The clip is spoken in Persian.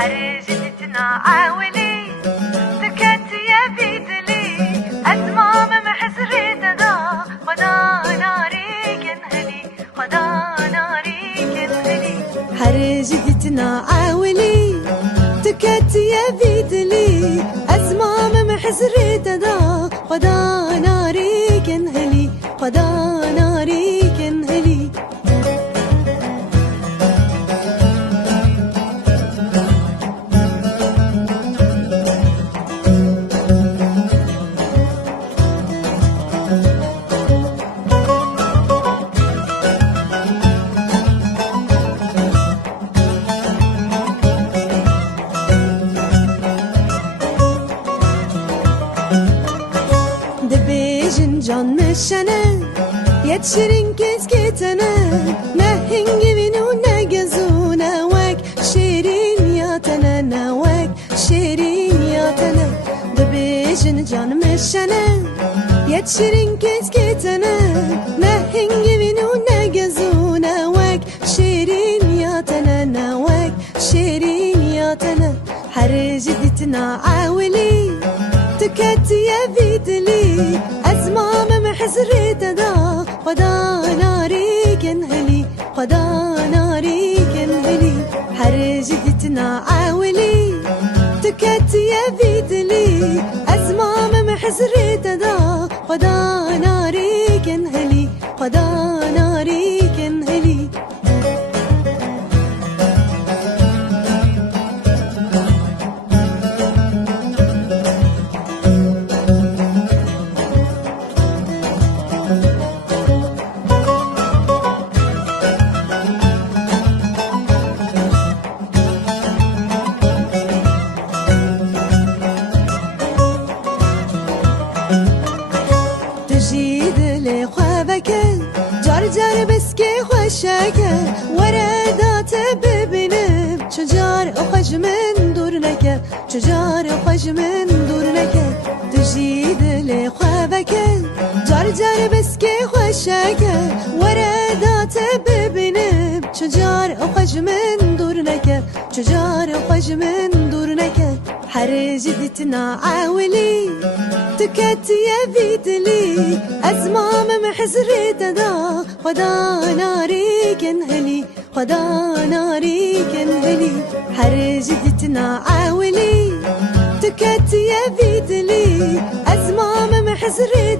حرجتنا عاولي سكت يا بيدلي أزمام محزري تدا خدا ناري كنهلي خدا ناري كنهلي حرجتنا عاولي سكت يا بيدلي أزمام محزري تدا خدا ناري كنهلي خدا ناري كنهلي Can meşene yetşirin kesketene ne hingivinu ne gezune vek şirin yatene ne vek şirin yatene debejin can meşene yetşirin kesketene ne hingivinu ne gezune vek şirin yatene ne vek şirin yatene حرجتنا عاولي تكت يا بيدلي أزمام محزري تدا خدا ناري كنهلي خدا ناري كنهلي حرجتنا عاولي تكت يا بيدلي أزمام محزري تدا خدا ناري كنهلي خدا ناري كنهلي جار بسكي خوشاكه وردات ببینم چجار خوش من دور نکه چجار خوش من دور نکه دجید لی خوابکه جار بسكي خوشاكه وردات ببینم چجار خوش من دور نکه چجار خوش من دور نکه حرجتنا عاولي تكت يا بيدلي أزمام محزري تدا خدا ناري كنهلي خدا ناري كنهلي حرجتنا عاولي تكت يا بيدلي أزمام محزري